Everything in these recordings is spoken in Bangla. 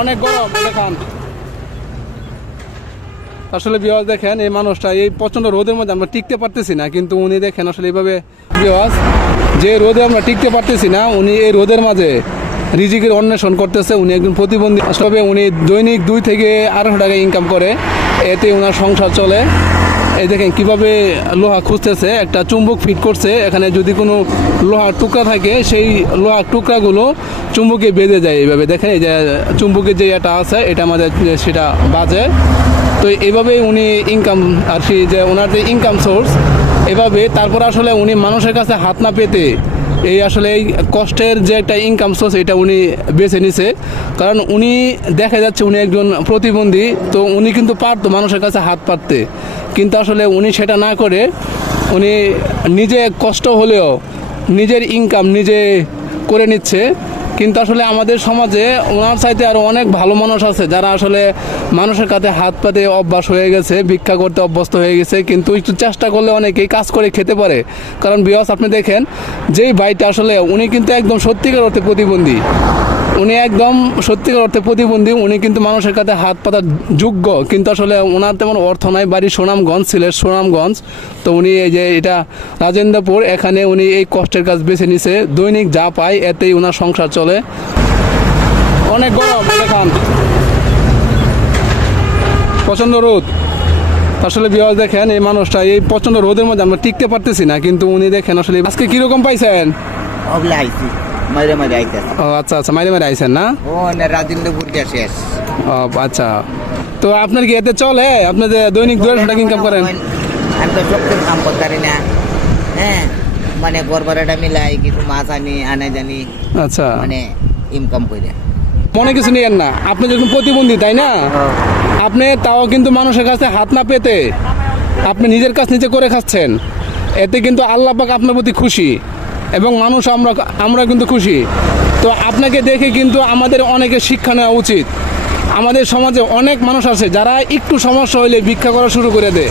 অনেক গরম এটা খান আসলে বিওয়াজ দেখেন, এই মানুষটা এই প্রচণ্ড রোদের মধ্যে আমরা টিকতে পারতেছি না, কিন্তু উনি দেখেন আসলে এইভাবে বিওয়াজ যে রোদে আমরা টিকতে পারতেছি না, উনি এই রোদের মাঝে রিজিকের অন্বেষণ করতেছে, উনি একজন প্রতিবন্ধী। আসলে উনি দৈনিক দুই থেকে আড়াইশো টাকা ইনকাম করে, এতে ওনার সংসার চলে। এই দেখেন কীভাবে লোহা খুঁজতেছে, একটা চুম্বক ফিট করছে, এখানে যদি কোনো লোহার টুকরা থাকে, সেই লোহার টুকরাগুলো চুম্বকে বেঁধে যায় এইভাবে। দেখেন এই যে চুম্বকের যে এটা আছে, এটা আমাদের, সেটা বাজে। তো এইভাবে উনি ইনকাম আর কি যে ওনার যে ইনকাম সোর্স এভাবে তারপর আসলে উনি মানুষের কাছে হাত না পেতে এই আসলে এই কষ্টের যে একটা ইনকাম সোর্স এটা উনি বেছে নিছে। কারণ উনি দেখা যাচ্ছে উনি একজন প্রতিবন্ধী, তো উনি কিন্তু পারতো মানুষের কাছে হাত পাততে। কিন্তু আসলে উনি সেটা না করে উনি নিজে কষ্ট হলেও নিজের ইনকাম নিজে করে নিচ্ছে। কিন্তু আসলে আমাদের সমাজে ওনার চাইতে আরও অনেক ভালো মানুষ আছে যারা আসলে মানুষের কাছে হাত পাতে অভ্যাস হয়ে গেছে, ভিক্ষা করতে অভ্যস্ত হয়ে গেছে, কিন্তু একটু চেষ্টা করলে অনেকেই কাজ করে খেতে পারে। কারণ বিয়স আপনি দেখেন, যেই ভাইটা আসলে, উনি কিন্তু একদম সত্যিকার অর্থে প্রতিবন্ধী। উনি একদম সত্যিকার অর্থে প্রতিবন্ধী। উনি কিন্তু মানুষের কাছে হাত পাতার যোগ্য। কিন্তু আসলে ওনার তেমন অর্থ নাই। বাড়ি সুনামগঞ্জ, সিলেট সুনামগঞ্জ। তো উনি এই যে এটা রাজেন্দ্রপুর, এখানে উনি এই কষ্টের কাজ বেছে নিছে। দৈনিক যা পায়, এতেই ওনার সংসার চলে। অনেক গরম এটা খান। প্রচণ্ড রোদ। আসলে বিয়াজ দেখেন, এই মানুষটা এই প্রচণ্ড রোদের মধ্যে আমরা টিকতে পারতেছি না। কিন্তু উনি দেখেন আসলে, আজকে কীরকম পাইছেন? মাঝে মাঝে আইতেছে। ও আচ্ছা আচ্ছা মাইরে আইছেন না? ও না রাজেন্দ্রপুর দিয়ে শেষ। ও আচ্ছা। তো আপনার কি এতে চলে? আপনি যে দৈনিক টাকা ইনকাম করেন? আমি তো শক্তির কাম করতে পারি না। হ্যাঁ মানে গড়বড়াটা মিলাই কিছু মাছ আনি আনে জানি আচ্ছা। মানে ইনকাম করে মনে কিছু নিয়েন না। আপনি যখন প্রতিবন্ধী তাই না? আপনি তাও কিন্তু মানুষের কাছে হাত না পেতে আপনি নিজের কাজ নিজে করে খাচ্ছেন। এতে কিন্তু আল্লাহ পাক আপনার প্রতি খুশি। এবং মানুষ আমরা আমরা কিন্তু খুশি। তো আপনাকে দেখে কিন্তু আমাদের অনেকে শিক্ষা নেওয়া উচিত। আমাদের সমাজে অনেক মানুষ আছে যারা একটু সমস্যা হলে ভিক্ষা করা শুরু করে দেয়।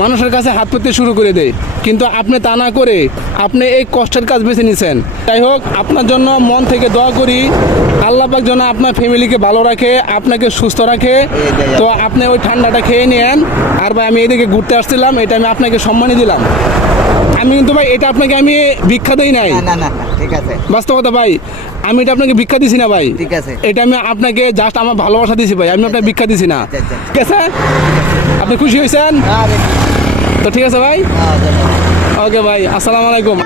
মানুষের কাছে হাত পেতে শুরু করে দেয়। কিন্তু আপনি তা না করে আপনি এই কষ্টের কাজ বেছে নিছেন। যাই হোক আপনার জন্য মন থেকে দোয়া করি আল্লাহ পাক যেন আপনার ফ্যামিলিকে ভালো রাখে আপনাকে সুস্থ রাখে। তো আপনি ওই ঠান্ডাটা খেয়ে নেন। আর ভাই আমি এদিকে ঘুরতে আসছিলাম এটা আমি আপনাকে সম্মানই দিলাম। আমি কিন্তু ভাই এটা আপনাকে আমি ভিক্ষা দিই নাই। না না না না, ঠিক আছে। বাস্তবতা ভাই আমি এটা আপনাকে ভিক্ষা দিছি না ভাই। ঠিক আছে। এটা আমি আপনাকে জাস্ট আমার ভালোবাসা দিছি ভাই। আমি আপনাকে ভিক্ষা দিছি না। আচ্ছা, আচ্ছা। ঠিক আছে? আপনি খুশি হয়েছেন? হ্যাঁ, তো ঠিক আছে ভাই? হ্যাঁ, আচ্ছা, ওকে ভাই আসসালামু আলাইকুম।